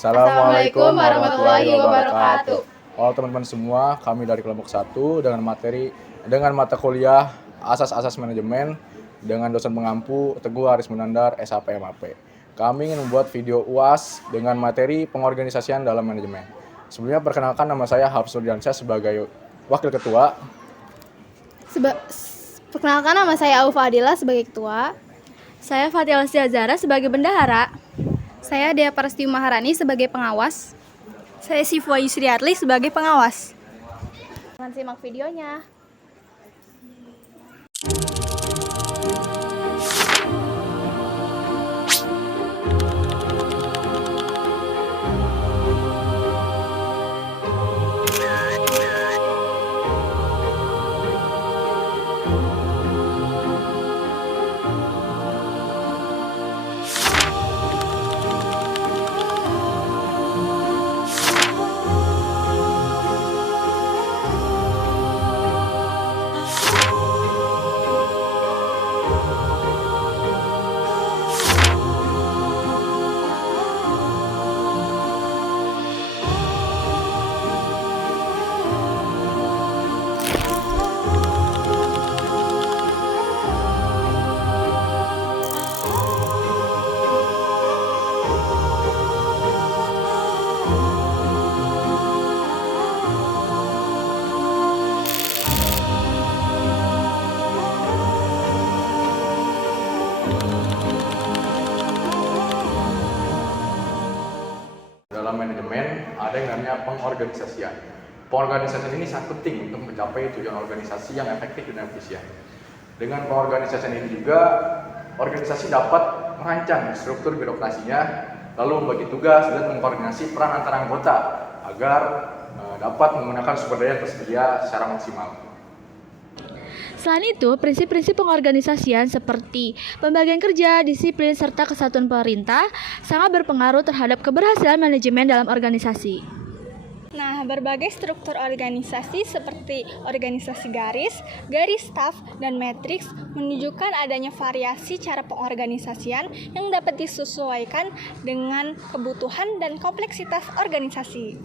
Assalamualaikum warahmatullahi wabarakatuh. Halo teman-teman semua, kami dari kelompok 1 dengan mata kuliah Asas-Asas Manajemen dengan dosen pengampu Teguh Haris Munandar, SHP MAP. Kami ingin membuat video UAS dengan materi pengorganisasian dalam manajemen. Sebelumnya perkenalkan, nama saya Hafsul Diansyah sebagai Wakil Ketua. Perkenalkan, nama saya Aufa Adila sebagai Ketua. Saya Fatihah Azhara sebagai Bendahara. Saya Dea Parasti Maharani sebagai pengawas. Saya Sifwa Yusri Adli sebagai pengawas. Jangan simak videonya. Dalam manajemen ada yang namanya pengorganisasian. Pengorganisasian ini sangat penting untuk mencapai tujuan organisasi yang efektif dan efisien. Dengan pengorganisasian ini juga, organisasi dapat merancang struktur birokrasinya, lalu membagi tugas dan mengkoordinasi peran antara anggota agar dapat menggunakan sumber daya yang tersedia secara maksimal. Selain itu, prinsip-prinsip pengorganisasian seperti pembagian kerja, disiplin, serta kesatuan pemerintah sangat berpengaruh terhadap keberhasilan manajemen dalam organisasi. Nah, berbagai struktur organisasi seperti organisasi garis staf, dan matriks menunjukkan adanya variasi cara pengorganisasian yang dapat disesuaikan dengan kebutuhan dan kompleksitas organisasi.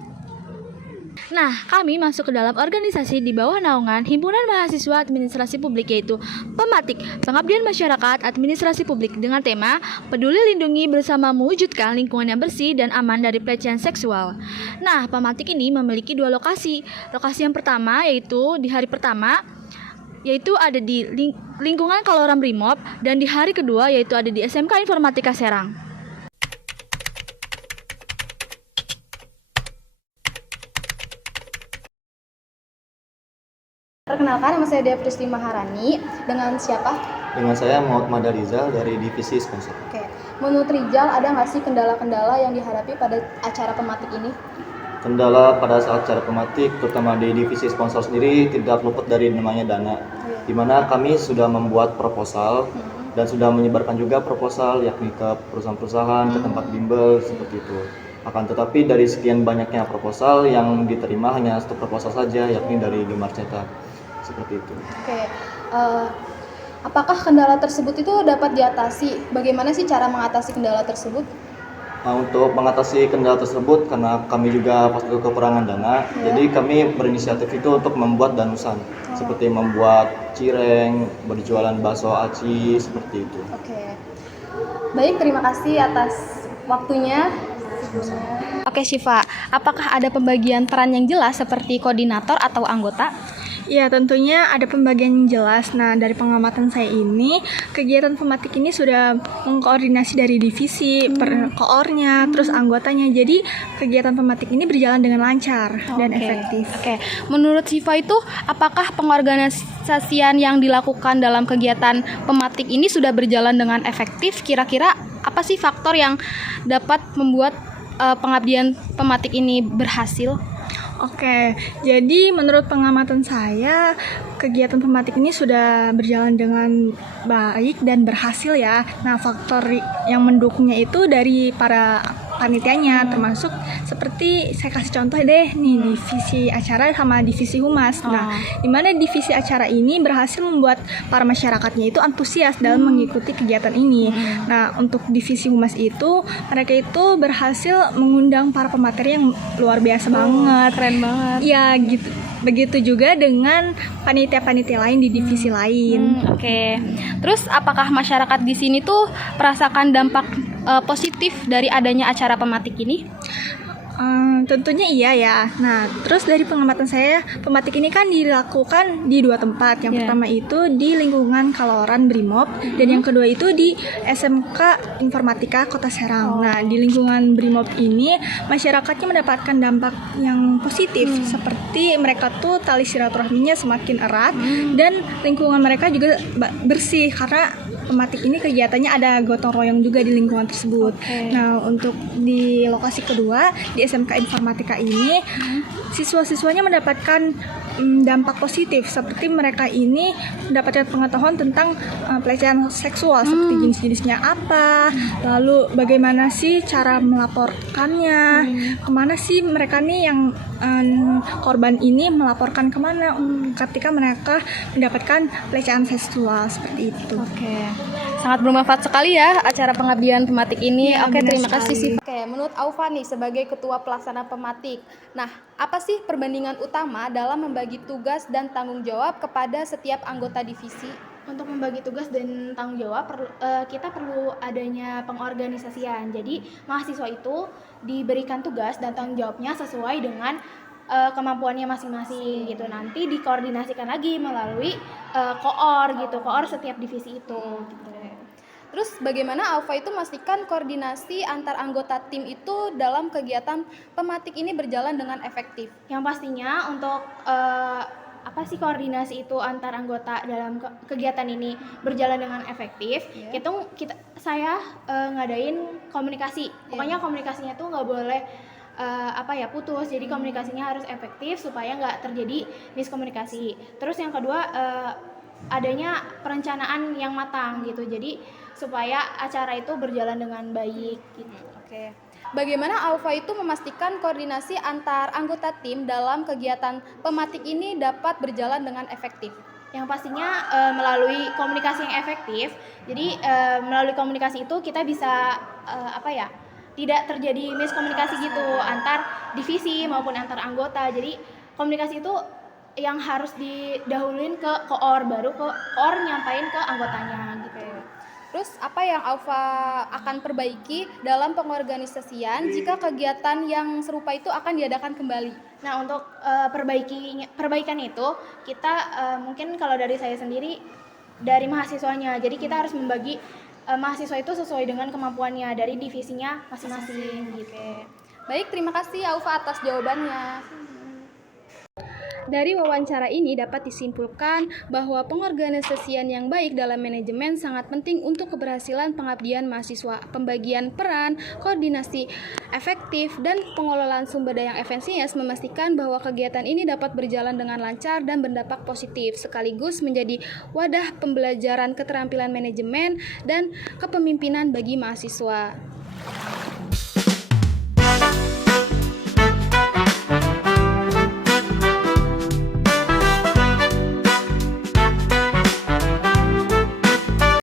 Nah, kami masuk ke dalam organisasi di bawah naungan Himpunan Mahasiswa Administrasi Publik, yaitu Pematik, Pengabdian Masyarakat Administrasi Publik, dengan tema Peduli Lindungi bersama mewujudkan lingkungan yang bersih dan aman dari pelecehan seksual. Nah, Pematik ini memiliki 2 lokasi. Lokasi yang pertama yaitu di hari pertama yaitu ada di lingkungan Kaloram Brimob, dan di hari kedua yaitu ada di SMK Informatika Serang. Perkenalkan, nama saya Dea Parasti Maharani. Dengan siapa? Dengan saya Muhammad Madarizal dari Divisi Sponsor. Oke. Menurut Rizal, ada nggak sih kendala-kendala yang dihadapi pada acara Pematik ini? Kendala pada saat acara Pematik, terutama di Divisi Sponsor sendiri, tidak luput dari namanya dana. Di mana kami sudah membuat proposal dan sudah menyebarkan juga proposal yakni ke perusahaan-perusahaan, ke tempat bimbel, seperti itu. Akan tetapi dari sekian banyaknya proposal yang diterima hanya 1 proposal saja, yakni dari Gemar Cetak. Seperti itu. Oke. Apakah kendala tersebut itu dapat diatasi? Bagaimana sih cara mengatasi kendala tersebut? Nah, untuk mengatasi kendala tersebut, karena kami juga pasti kekurangan dana, jadi kami berinisiatif itu untuk membuat danusan, seperti membuat cireng, berjualan bakso aci, seperti itu. Oke. Baik, terima kasih atas waktunya. Oke, Syifa, apakah ada pembagian peran yang jelas seperti koordinator atau anggota? Ya, tentunya ada pembagian yang jelas. Nah, dari pengamatan saya ini, kegiatan Pematik ini sudah mengkoordinasi dari divisi, per koornya, terus anggotanya. Jadi, kegiatan Pematik ini berjalan dengan lancar dan efektif. Oke. Menurut Syifa itu, apakah pengorganisasian yang dilakukan dalam kegiatan Pematik ini sudah berjalan dengan efektif? Kira-kira apa sih faktor yang dapat membuat pengabdian Pematik ini berhasil? Oke, jadi menurut pengamatan saya, kegiatan Pematik ini sudah berjalan dengan baik dan berhasil ya. Nah, faktor yang mendukungnya itu dari para panitianya, termasuk seperti saya kasih contoh deh nih, divisi acara sama divisi humas. Nah, di mana divisi acara ini berhasil membuat para masyarakatnya itu antusias dalam mengikuti kegiatan ini. Nah, untuk divisi humas itu mereka itu berhasil mengundang para pemateri yang luar biasa banget. Keren banget. Ya, gitu. Begitu juga dengan panitia-panitia lain di divisi lain. Oke. Terus apakah masyarakat di sini tuh merasakan dampak positif dari adanya acara pematik ini? Tentunya iya ya. Nah, terus dari pengamatan saya, pematik ini kan dilakukan di 2 tempat. Yang pertama itu di lingkungan Kaloran Brimob, dan yang kedua itu di SMK Informatika Kota Serang. Nah, di lingkungan Brimob ini masyarakatnya mendapatkan dampak yang positif, seperti mereka tuh tali silaturahminya semakin erat, dan lingkungan mereka juga bersih karena pematik ini kegiatannya ada gotong royong juga di lingkungan tersebut. Nah, untuk di lokasi kedua di SMK Informatika ini, siswa-siswanya mendapatkan dampak positif, seperti mereka ini mendapatkan pengetahuan tentang pelecehan seksual, seperti jenis-jenisnya apa, lalu bagaimana sih cara melaporkannya, kemana sih mereka nih yang korban ini melaporkan kemana ketika mereka mendapatkan pelecehan seksual, seperti itu. Oke. Sangat bermanfaat sekali ya acara pengabdian pematik ini. Iya, Oke, benar terima kasih sekali. sih. Oke, menurut Aufa nih sebagai ketua pelaksana pematik. Nah, apa sih perbandingan utama dalam membagi tugas dan tanggung jawab kepada setiap anggota divisi? Untuk membagi tugas dan tanggung jawab, kita perlu adanya pengorganisasian. Jadi, mahasiswa itu diberikan tugas dan tanggung jawabnya sesuai dengan kemampuannya masing-masing gitu. Nanti dikoordinasikan lagi melalui koor setiap divisi itu gitu. Terus bagaimana Aufa itu memastikan koordinasi antar anggota tim itu dalam kegiatan pematik ini berjalan dengan efektif? Yang pastinya untuk apa sih koordinasi itu antar anggota dalam kegiatan ini berjalan dengan efektif, saya ngadain komunikasi. Pokoknya komunikasinya tuh nggak boleh putus. Jadi komunikasinya harus efektif supaya nggak terjadi miskomunikasi. Terus yang kedua, adanya perencanaan yang matang gitu. Jadi supaya acara itu berjalan dengan baik gitu. Oke. Bagaimana Aufa itu memastikan koordinasi antar anggota tim dalam kegiatan pematik ini dapat berjalan dengan efektif? Yang pastinya melalui komunikasi yang efektif. Jadi melalui komunikasi itu kita bisa tidak terjadi miskomunikasi gitu antar divisi maupun antar anggota. Jadi komunikasi itu yang harus didahuluin ke koor, baru koor nyampain ke anggotanya gitu. Terus apa yang Aufa akan perbaiki dalam pengorganisasian jika kegiatan yang serupa itu akan diadakan kembali? Nah, untuk perbaikan itu kita mungkin kalau dari saya sendiri dari mahasiswanya. Jadi kita harus membagi mahasiswa itu sesuai dengan kemampuannya dari divisinya masing-masing gitu. Baik, terima kasih Aufa atas jawabannya. Dari wawancara ini dapat disimpulkan bahwa pengorganisasian yang baik dalam manajemen sangat penting untuk keberhasilan pengabdian mahasiswa. Pembagian peran, koordinasi efektif, dan pengelolaan sumber daya yang efisiensi memastikan bahwa kegiatan ini dapat berjalan dengan lancar dan berdampak positif, sekaligus menjadi wadah pembelajaran keterampilan manajemen dan kepemimpinan bagi mahasiswa.